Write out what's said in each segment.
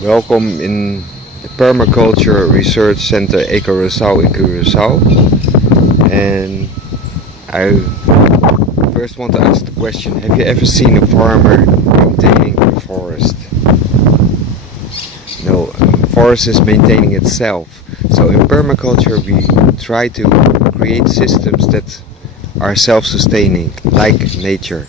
Welcome in the Permaculture Research Center Agroforestry in Curacao. And I first want to ask the question, have you ever seen a farmer maintaining a forest? No, forest is maintaining itself. So in permaculture we try to create systems that are self-sustaining, like nature.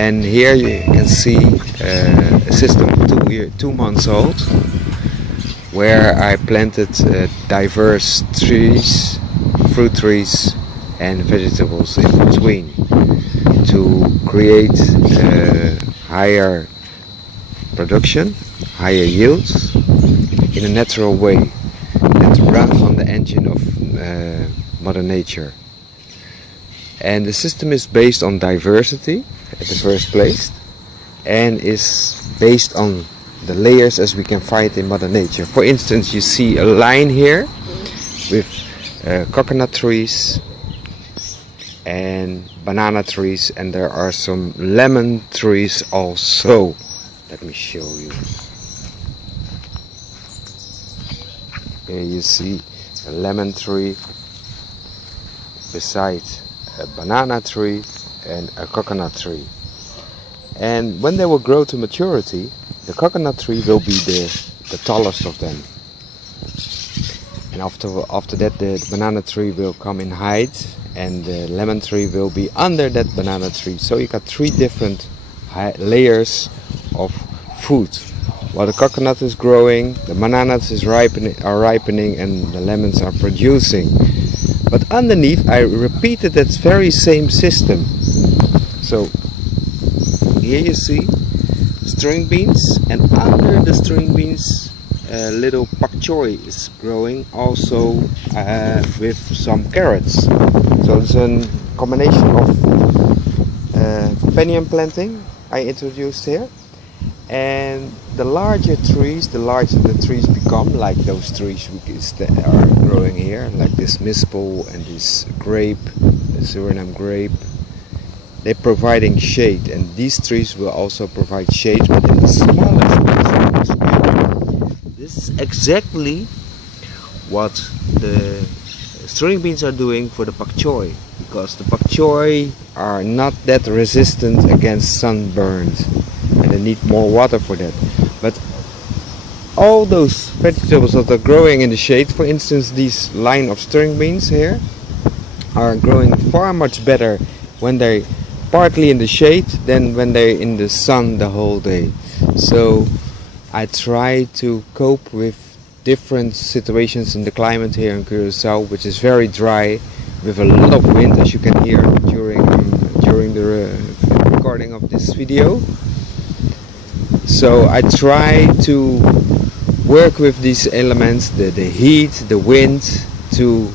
And here you can see a system of 2 months old, where I planted diverse trees, fruit trees and vegetables in between to create higher production, higher yields in a natural way, and to run on the engine of Mother Nature. And the system is based on diversity at the first place, and is based on the layers as we can find in Mother Nature. For instance, you see a line here with coconut trees and banana trees, and there are some lemon trees also. Let me show you. Here you see a lemon tree beside a banana tree and a coconut tree. And when they will grow to maturity, the coconut tree will be the tallest of them. And after that the banana tree will come in height, and the lemon tree will be under that banana tree. So you got 3 different layers of food. While the coconut is growing, the bananas are ripening and the lemons are producing. But underneath I repeated that very same system. So here you see string beans, and under the string beans little pak choy is growing also with some carrots. So it's a combination of companion planting I introduced here. And the larger trees, the larger the trees become, like those trees that are growing here, like this mispel and this grape, the Suriname grape, they're providing shade, and these trees will also provide shade, but in the smaller space. This is exactly what the string beans are doing for the pak choy, because the pak choy are not that resistant against sunburn, and they need more water for that. But all those vegetables that are growing in the shade, for instance these line of string beans here, are growing far much better when they're partly in the shade than when they're in the sun the whole day. So I try to cope with different situations in the climate here in Curacao, which is very dry with a lot of wind, as you can hear during the recording of this video. So I try to work with these elements, the heat, the wind, to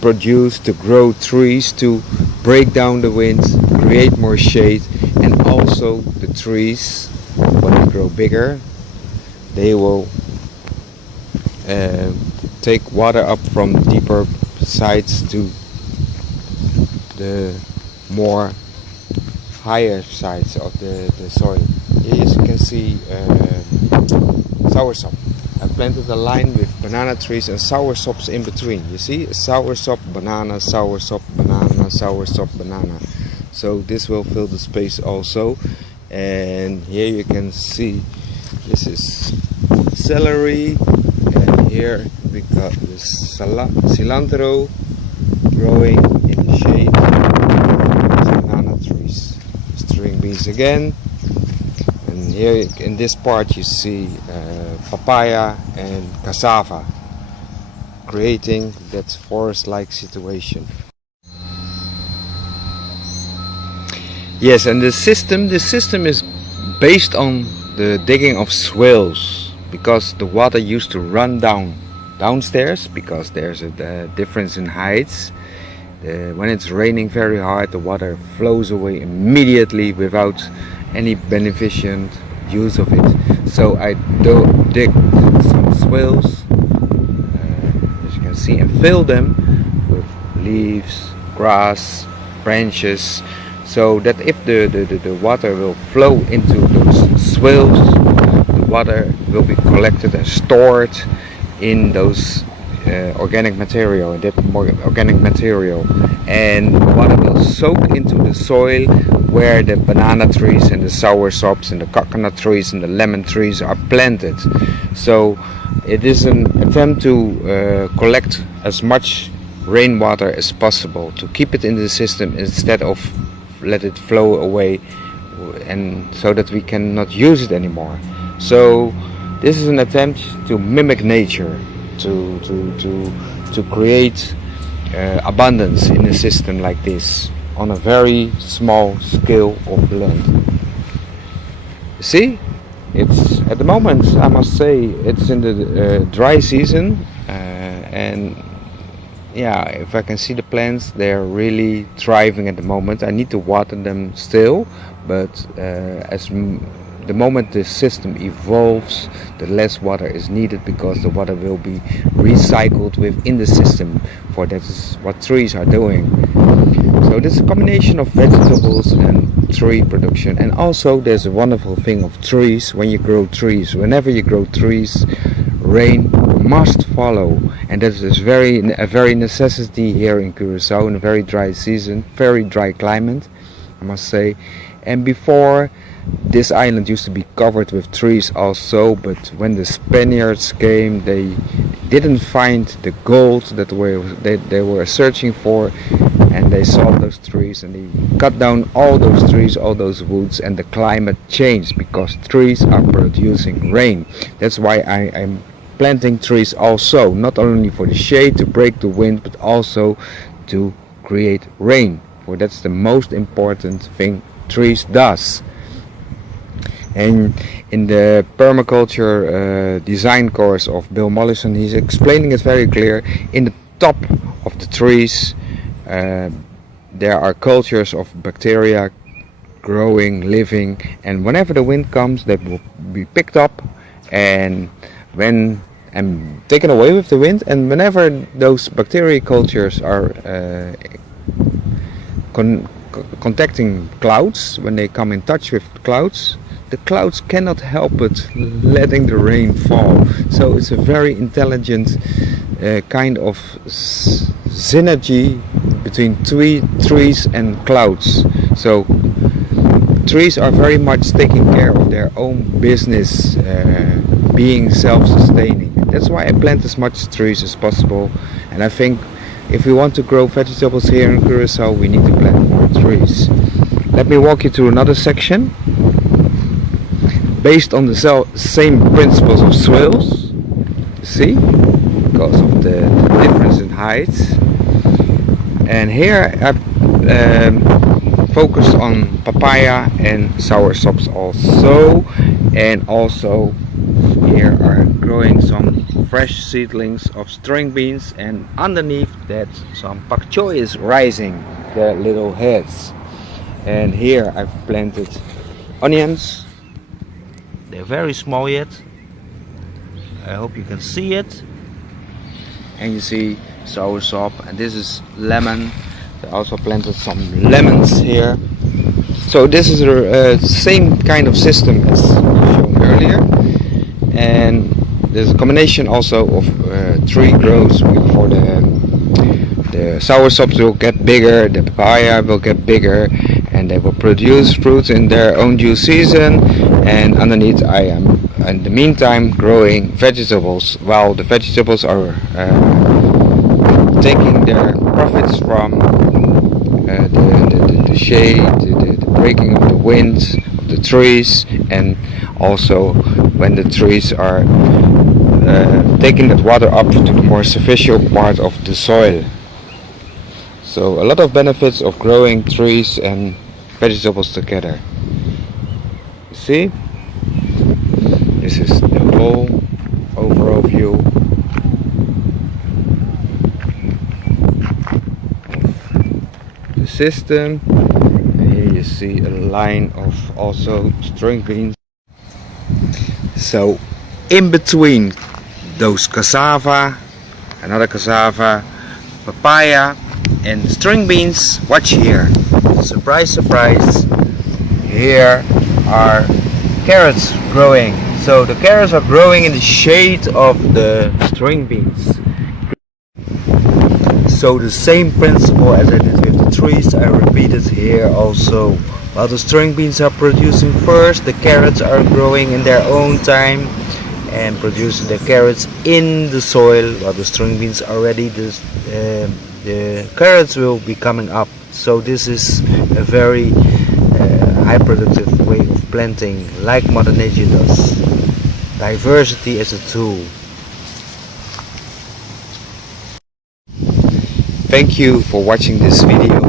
produce, to grow trees, to break down the wind, create more shade, and also the trees, when they grow bigger, they will take water up from deeper sides to the more higher sides of the soil. Here you can see soursop. I've planted a line with banana trees and soursops in between. You see, soursop, banana, soursop, banana, soursop, banana. So this will fill the space also. And here you can see this is celery, and here we got this cilantro growing in the shade. Banana trees, string beans again, and here in this part you see papaya and cassava, creating that forest-like situation. Yes, and the system is based on the digging of swales, because the water used to run downstairs, because there's a difference in heights. When it's raining very hard, the water flows away immediately without any beneficent use of it. So I dig some swales, as you can see, and fill them with leaves, grass, branches, so that if the water will flow into those swales, the water will be collected and stored in those organic material, and that more organic material, and water will soak into the soil where the banana trees and the soursops and the coconut trees and the lemon trees are planted. So it is an attempt to collect as much rainwater as possible, to keep it in the system instead of let it flow away, and so that we cannot use it anymore. So this is an attempt to mimic nature, to create abundance in a system like this on a very small scale of land. See, it's at the moment, I must say, it's in the dry season, and yeah, if I can see the plants, they're really thriving at the moment. I need to water them still, but the moment the system evolves, the less water is needed, because the water will be recycled within the system, for that is what trees are doing. So this is a combination of vegetables and tree production. And also there's a wonderful thing of trees. When you grow trees, whenever you grow trees, rain must follow, and that is a very necessity here in Curacao in a very dry season, very dry climate, I must say. And before, this island used to be covered with trees also, but when the Spaniards came, they didn't find the gold that they were searching for, and they saw those trees and they cut down all those trees, all those woods, and the climate changed, because trees are producing rain. That's why I'm planting trees also, not only for the shade to break the wind, but also to create rain, for that's the most important thing trees does. And in the permaculture design course of Bill Mollison, he's explaining it very clear. In the top of the trees there are cultures of bacteria growing, living, and whenever the wind comes, they will be picked up and taken away with the wind. And whenever those bacteria cultures are contacting clouds, when they come in touch with clouds, the clouds cannot help but letting the rain fall. So it's a very intelligent kind of synergy between trees and clouds. So trees are very much taking care of their own business, being self-sustaining. That's why I plant as much trees as possible. And I think if we want to grow vegetables here in Curacao, we need to plant more trees. Let me walk you through another section based on the same principles of swales. See, because of the difference in height. And here I focus on papaya and soursops also, and also here are growing some fresh seedlings of string beans, and underneath that some pak choy is rising, their little heads. And here I've planted onions. They're very small yet. I hope you can see it. and you see soursop, and this is lemon. They also planted some lemons here. So this is the same kind of system as shown earlier, and there's a combination also of tree growth for the soursops will get bigger, the papaya will get bigger, and they will produce fruits in their own due season. And underneath I am in the meantime growing vegetables, while the vegetables are taking their profits from the shade, the breaking of the winds of the trees, and also when the trees are taking that water up to the more superficial part of the soil. So a lot of benefits of growing trees and vegetables together. See, this is the whole overall view of the system. And here you see a line of also string beans. So in between those cassava, another cassava, papaya and string beans, watch here. Surprise, surprise. Here are carrots growing. So the carrots are growing in the shade of the string beans. So the same principle as I did with the trees, I repeated here also. While the string beans are producing first, the carrots are growing in their own time and producing the carrots in the soil, while the string beans are ready. The carrots will be coming up. So this is a very high productive way of planting, like Mother Nature does. Diversity as a tool. Thank you for watching this video.